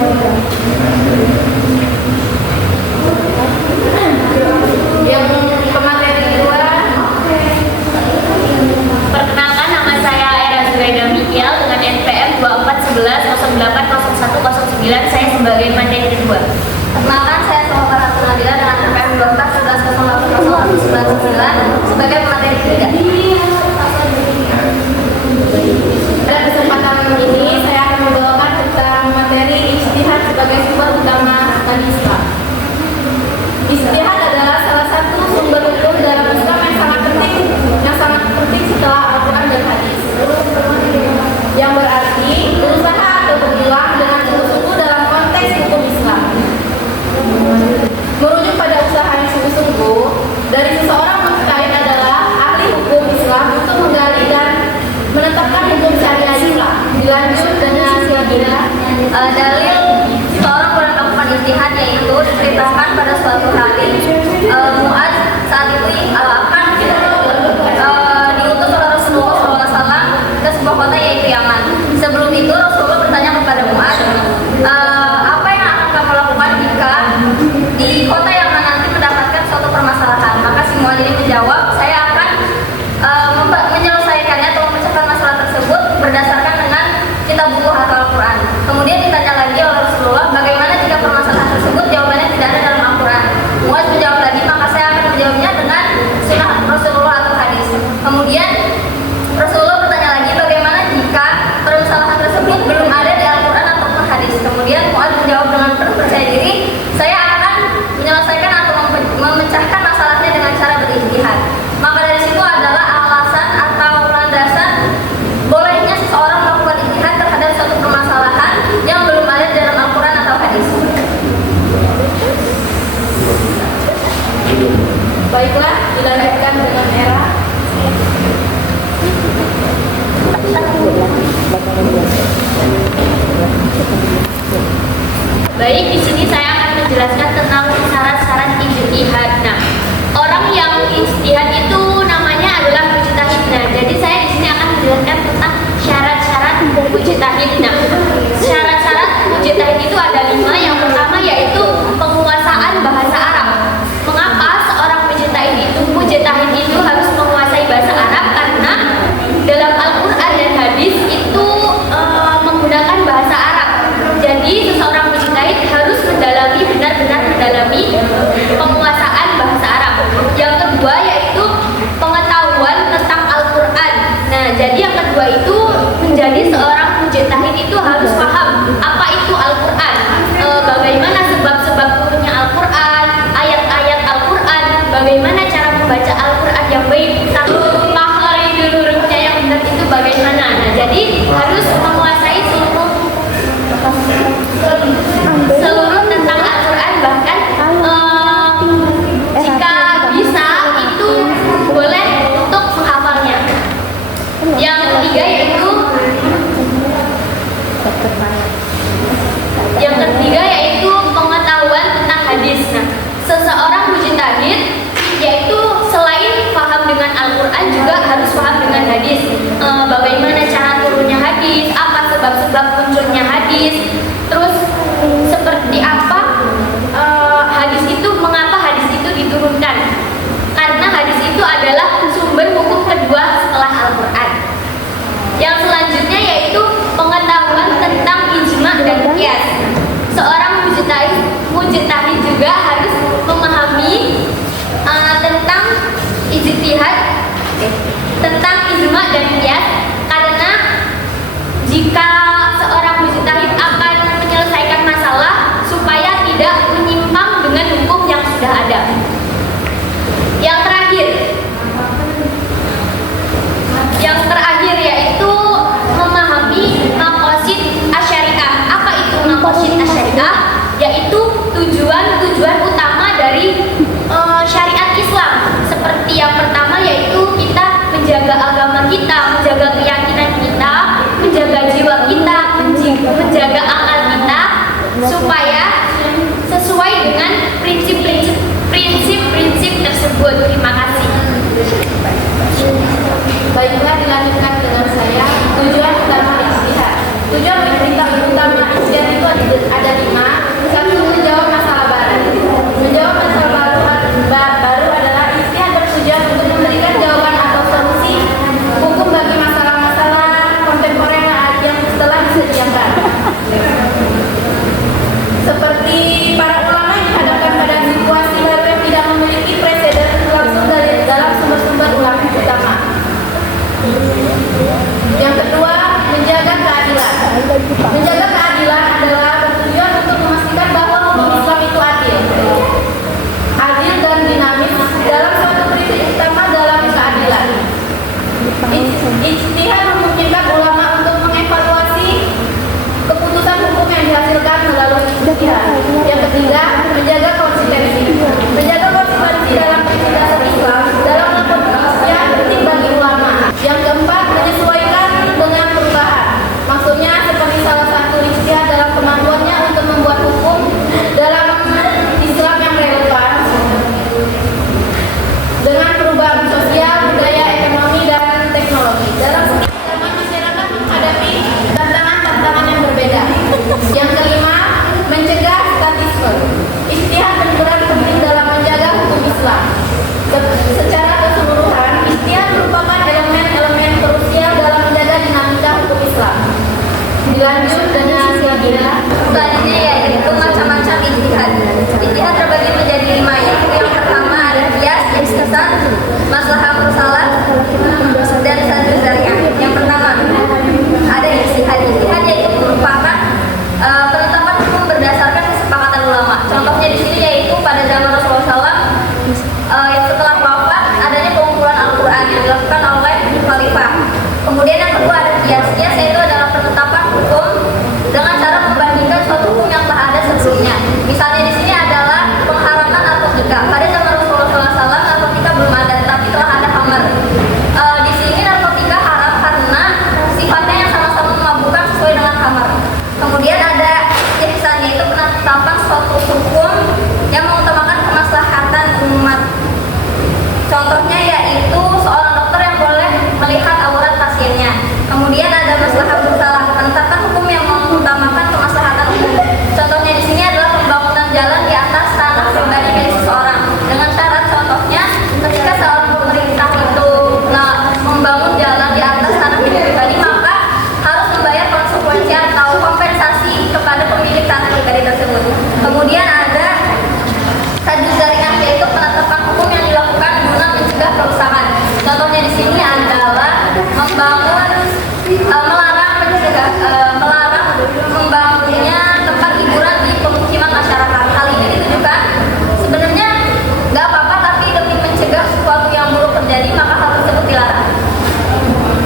Yang pemateri kedua, perkenalkan nama saya Era Zuraida Mikiel dengan NPM 2411080109. Saya sebagai materi kedua. Perkenalkan, saya Sohba Ratun Nabila dengan NPM 2411080109 sebagai pemateri ketiga. Pada kesempatan ini saya akan membawakan tentang materi ijtihad sebagai sumber utama agama Islam. Ijtihad adalah salah satu sumber hukum dalam Islam yang sangat penting setelah Al-Quran dan Hadis. Yang berarti berusaha atau berjuang dengan sungguh-sungguh dalam konteks hukum Islam. Merujuk pada usaha yang sungguh-sungguh dari seseorang mujtahid adalah ahli hukum Islam untuk menggali dan menetapkan hukum syariah Islam. Dilanjut dengan Dalil seorang boleh melakukan ijtihad yaitu diceritakan pada suatu hari Mu'adz saat itu akan diutus oleh Rasulullah SAW ke sebuah kota yaitu Yaman. Sebelum itu Rasulullah bertanya kepada Mu'adz, apa yang akan kamu lakukan jika di kota Yaman nanti mendapatkan suatu permasalahan? Maka si Mu'adz ini menjawab, saya akan menyelesaikannya atau memecahkan masalah tersebut berdasarkan dengan kitab buku atau Al-Quran. Kemudian ditanya lagi oleh Rasulullah, bagaimana jika permasalahan tersebut jawabannya tidak ada dalam Al-Quran? Mu'adz menjawab lagi, maka saya akan menjawabnya dengan sunnah Rasulullah atau hadis. Kemudian Rasulullah bertanya lagi, bagaimana jika permasalahan tersebut belum ada di Al-Quran ataupun hadis? Kemudian Mu'adz menjawab dengan penuh percaya diri, saya akan menyelesaikan atau memecahkan masalahnya dengan cara berijtihad. Maka dari situ adalah alasan atau landasan bolehnya seseorang melakukan ijtihad terhadap suatu permasalahan yang belum ada dalam Al-Quran atau hadis. baiklah dilanjutkan dengan Era. Baik, di sini saya akan menjelaskan tentang syarat-syarat ijtihad. Nah, orang yang ijtihad itu namanya adalah mujtahid. Nah, jadi saya di sini akan menjelaskan tentang syarat-syarat mujtahid. Nah, syarat-syarat mujtahid itu ada 5. Yang pertama yaitu penguasaan bahasa Arab. Mengapa seorang mujtahid itu harus menguasai bahasa Arab? Karena dalam Al-Quran dan hadis itu menggunakan bahasa Arab. Jadi seseorang mujtahid harus benar-benar mendalami penguasaan bahasa Arab. Yang kedua yaitu pengetahuan tentang Al-Quran. Nah, jadi yang kedua itu menjadi seorang mujtahid itu harus paham apa itu Al-Quran, bagaimana sebab-sebab turunnya Al-Quran, ayat-ayat Al-Quran, bagaimana cara membaca Al-Quran yang baik, makhraj hurufnya yang benar itu bagaimana. Nah, jadi harus menguasai seluruh tentang Al-Quran, bahkan jika bisa itu boleh untuk menghafalnya. Yang ketiga yaitu pengetahuan tentang hadis. Nah, seseorang mujtahid yaitu selain paham dengan Al-Quran juga harus paham dengan hadis. Bagaimana cara turunnya hadis, apa sebab-sebab munculnya hadis, terus seperti apa hadis itu, mengapa hadis itu diturunkan. Karena hadis itu adalah sumber hukum kedua setelah Al-Quran. Yang selanjutnya yaitu pengetahuan tentang ijma dan qiyas. Seorang mujtahid juga harus memahami tentang ijtihad, tentang ijma dan qiyas, karena jika seorang mujtahid akan menyelesaikan masalah supaya tidak menyimpang dengan hukum yang sudah ada. Yang terakhir yaitu memahami maqasid asy-syariah. Apa itu maqasid asy-syariah? Yaitu tujuan utama dari syariat Islam. Seperti yang pertama yaitu kita menjaga agama kita, menjaga keyakinan kita, menjaga jiwa kita, menjaga akal kita, supaya sesuai dengan prinsip-prinsip tersebut. Terima kasih. Baiklah dilanjutkan dengan saya. Tujuan utama ijtihad. Tujuan utama ijtihad itu ada Ijtihad memungkinkan ulama untuk mengevaluasi keputusan hukum yang dihasilkan melalui ijtihad. Yang ketiga, menjaga konsistensi. Menjaga konsistensi dalam prinsip dasar Islam dalam kondisi yang penting bagi ulama. Yang keempat, menyesuaikan dengan perubahan. Maksudnya seperti salah satu ijtihad dalam kemampuannya untuk membuat hukum dalam Islam yang relevan dengan perubahan sosial, budaya, ekonomi, dan teknologi. Dalam zaman masyarakat menghadapi tantangan-tantangan yang berbeda. Yang kelima, mencegah statisme. Ijtihad berperan penting dalam menjaga hukum Islam. Secara keseluruhan, ijtihad merupakan elemen-elemen krusial dalam menjaga dinamika hukum Islam. Dilanjut dengan Selanjutnya yaitu macam-macam ijtihad. Ijtihad terbagi menjadi 5, yaitu yang pertama ada qiyas, istisna, maslahah mursalah, dan saddu dzari'ah. Yang pertama ada ijtihad. Ijtihad yaitu merupakan penetapan hukum berdasarkan kesepakatan ulama. Contohnya di sini yaitu pada zaman Rasulullah SAW, setelah wafat adanya pengumpulan Al-Quran yang dilakukan oleh khalifah. Kemudian yang kedua ada qiyas. Qiyas yaitu adalah penetapan hukum dengan cara membandingkan suatu hukum yang telah ada sebelumnya. Misalnya di sini adalah pengharaman narkotika. Pada zaman Rasulullah SAW narkotika belum ada, tapi telah ada khamar. Di sini narkotika haram karena sifatnya yang sama-sama memabukkan sesuai dengan khamar. Kemudian ada ihsan, yaitu penetapan suatu hukum yang mengutamakan kemaslahatan umat. Contohnya yaitu seorang dokter yang boleh melihat aurat pasiennya. Kemudian ada maslahah mursalah, penetapan hukum yang mengutamakan kemaslahatan umum. Contohnya di sini adalah pembangunan jalan di atas tanah pribadi milik seseorang. Dengan syarat, contohnya ketika seorang pemerintah itu membangun jalan di atas tanah milik pribadi, maka harus membayar konsekuensi atau kompensasi kepada pemilik tanah pribadi tersebut. Kemudian ada saddu dzari'ah, yaitu penetapan hukum yang dilakukan guna mencegah kerusakan. Contohnya di sini adalah melarang membangunnya tempat hiburan di pemukiman masyarakat. Hal ini ditujukan sebenarnya nggak apa-apa, tapi demi mencegah sesuatu yang buruk terjadi maka hal tersebut dilarang.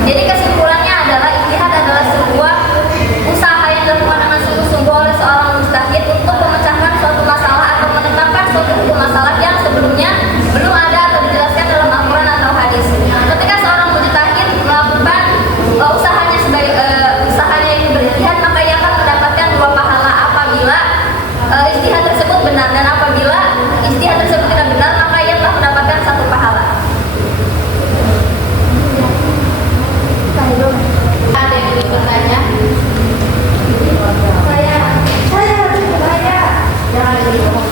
Jadi kesimpulannya adalah ijtihad adalah sebuah usaha yang dilakukan dengan sungguh-sungguh oleh seorang mujtahid untuk memecahkan suatu masalah atau menetapkan suatu hukum masalah yang sebelumnya belum ada atau dijelaskan dalam Al-Quran atau hadis. Ketika seorang mujtahid melakukan usahanya itu berijtihad, maka ia akan mendapatkan 2 pahala apabila ijtihad tersebut benar, dan apabila ijtihad tersebut tidak benar maka ia telah mendapatkan 1 pahala. ada yang ingin bertanya? Saya jangan dibohong.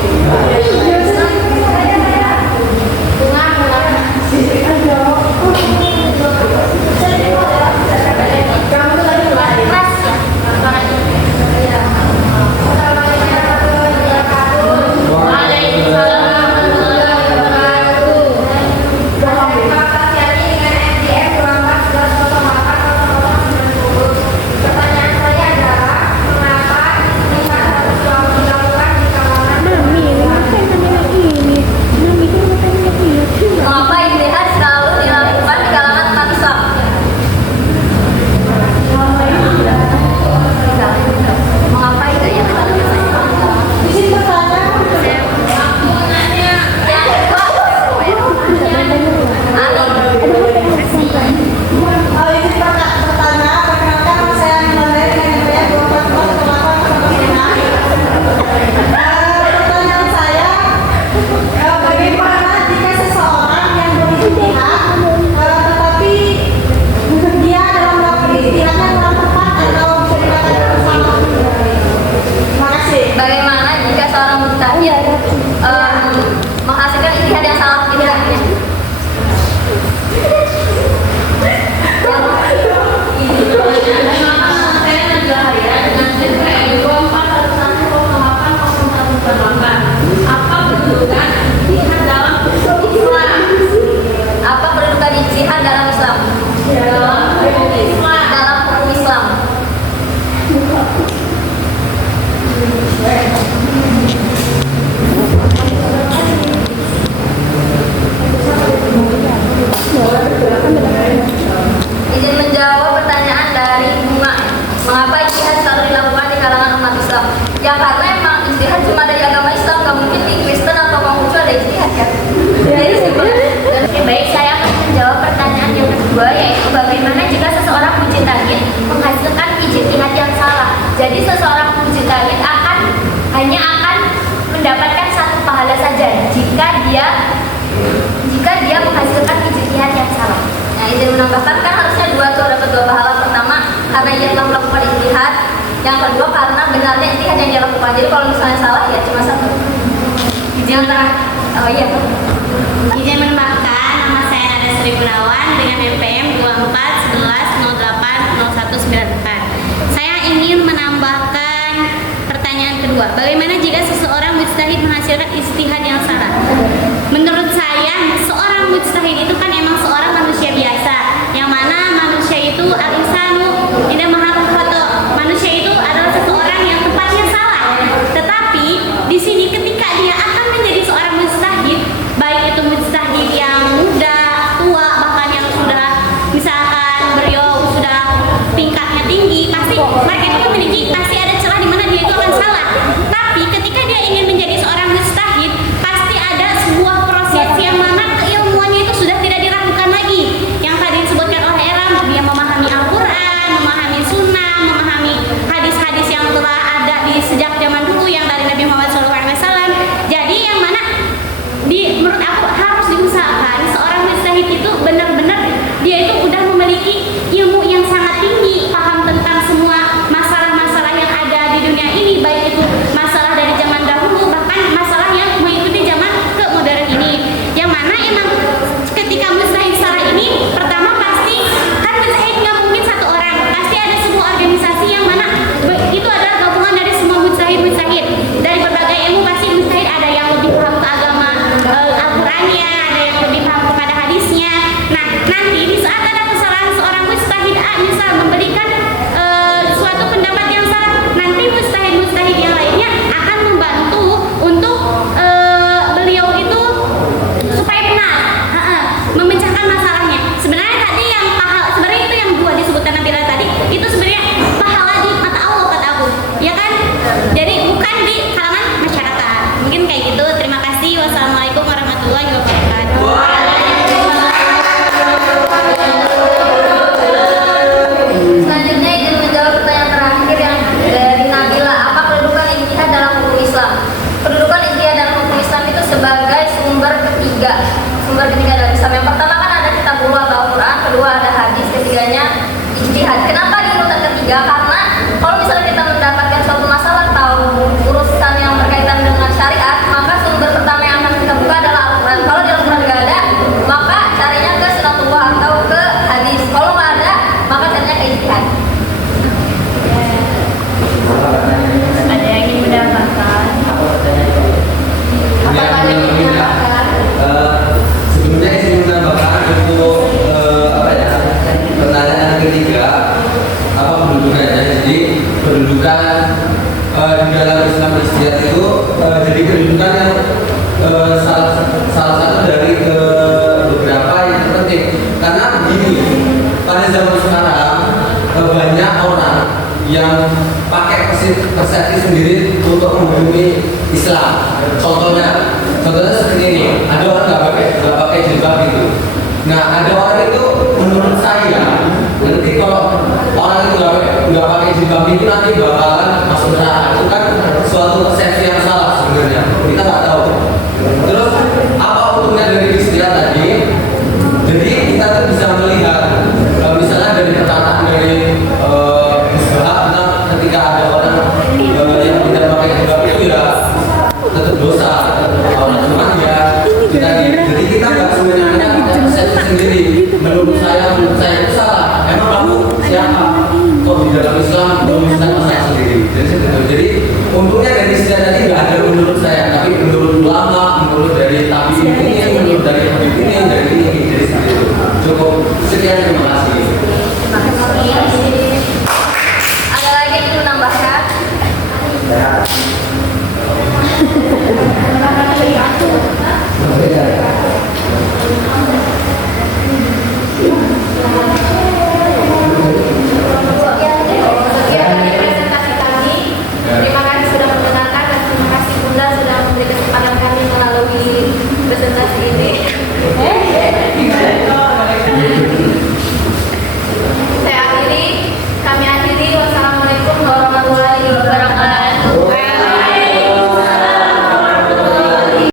Mengapa ijtihad selalu dilakukan di kalangan umat Islam? Mengapa itu yang bagaimana jika seorang mujtahid menghasilkan ijtihad yang salah ijtihadnya? Apa kedudukan ijtihad dalam Islam? Dalam hukum Islam. Ya karena emang ijtihad cuma ada di agama Islam, nggak mungkin di Kristen atau Konghucu ada ijtihad kan. Jadi Oke, baik, saya akan menjawab pertanyaan yang kedua, yaitu bagaimana jika seseorang mujtahid menghasilkan ijtihad yang salah. Jadi seseorang mujtahid hanya akan mendapatkan satu pahala saja jika dia menghasilkan ijtihad yang salah. Nah, izin menambahkan kan harusnya dapat dua pahala. Pertama, karena ia telah melakukan ijtihad. Yang kedua, karena benarnya ijtihad yang dia lakukan. Jadi kalau misalnya salah ya cuma satu. Izin oh iya. Izin menambahkan, nama saya Nada Sri Gunawan dengan NPM 2411080194. Saya ingin menambahkan pertanyaan kedua. Bagaimana jika seseorang mujtahid menghasilkan ijtihad yang salah? Menurut saya, seorang mujtahid itu kan emang seorang manusia biasa, yang mana manusia itu al-insanu tidak maha khata'. Manusia itu adalah seseorang yang tempatnya salah. Tetapi di sini ketika dia akan menjadi seorang mujtahid, baik itu mujtahid yang muda, tua, bahkan yang sudah misalkan beliau sudah tingkatnya tinggi, pasti mereka itu pasti ada celah di mana dia itu akan salah. Tapi ketika dia ingin menjadi seorang mujtahid, pasti ada sebuah proses yang mana keilmuannya itu sudah tidak diragukan lagi. Yang tadi disebutkan oleh Elam, dia memahami Al-Quran, memahami Sunnah, memahami hadis-hadis yang telah ada di sejak zaman dulu yang dari Nabi Muhammad SAW. Jadi yang mana menurut aku harus diusahakan seorang mujtahid itu benar-benar dia itu udah memiliki ilmu yang sangat tinggi, paham tentang semua masalah-masalah yang ada di dunia ini, baik itu masalah dari zaman dahulu bahkan masalah yang mengikuti zaman ke modern ini. Yang mana emang ketika mujtahid salah ini, pertama pasti kan mujtahid nggak mungkin satu orang, pasti ada sebuah organisasi yang mana itu adalah gabungan dari semua mujtahid dari berbagai ilmu. Pasti mujtahid ada yang lebih paham ke agama Al-Qurannya, ada yang lebih paham kepada hadisnya. Nah, nanti di saat ada kesalahan seorang mujtahid misal memberikan suatu pendapat yang salah, nanti mujtahid yang lainnya akan membantu untuk beliau itu supaya benar, memecahkan masalahnya. Sebenarnya tadi sebenarnya itu yang dua disebutkan Nabi tadi, itu sebenarnya pahala di mata Allah kata aku, ya kan? Jadi bukan di kalangan masyarakat. Mungkin kayak gitu. Terima kasih. Wassalamualaikum warahmatullahi wabarakatuh. Selanjutnya izin menjawab pertanyaan terakhir yang dari Nabila. Apa kedudukan ijtihad dalam hukum Islam? Kedudukan ijtihad dalam hukum Islam itu sebagai sumber ketiga dalam Islam. Yang pertama kan ada kitabullah atau Al-Quran, kedua ada hadis, ketiganya ijtihad. Kenapa di urutan ketiga? Karena kalau misalnya kita mendapatkan suatu masalah atau urusan yang berkaitan dengan syariat, maka sumber pertama yang akan kita buka adalah Al-Quran. Kalau di Al-Quran nggak ada, maka carinya ke sunatullah atau ke hadis. Kalau nggak ada, maka carinya ke ijtihad. Ada yang ingin mendapatkan? Apa ada yang ingin mendapatkan? Sebelumnya izin menambahkan untuk pertanyaan ketiga, apa kedudukannya? Jadi kedudukan di dalam Islam ijtihad itu jadi kedudukan yang salah satu dari beberapa yang penting. Karena begini, pada zaman sekarang banyak orang yang pakai persepsi sendiri untuk menghukumi Islam. Contohnya seperti ini, ada orang nggak pakai jilbab gitu. Nah, ada orang itu menurut saya nanti kalau orang itu nggak pakai jilbab itu nanti bakalan masuk neraka. Itu kan suatu persepsi yang salah sebenarnya. Kita nggak tahu. Terus apa untungnya dari ijtihad tadi? Jadi kita tuh bisa melihat misalnya dari perkataan dari tentang ketika ada orang yang tidak pakai jilbab itu ya tetap dosa. Cuman ya jadi kita nggak sebenarnya persepsi sendiri. Menurut saya itu salah. Emang kamu siapa? Kok di dalam Islam menuliskan masalah sendiri? Jadi untungnya dari ijtihad tadi nggak ada menurut saya, tapi menurut ulama, menurut dari tabi'in ini, menurut dari habib ini, dari ini, dari situ. Cukup sekian, terima kasih.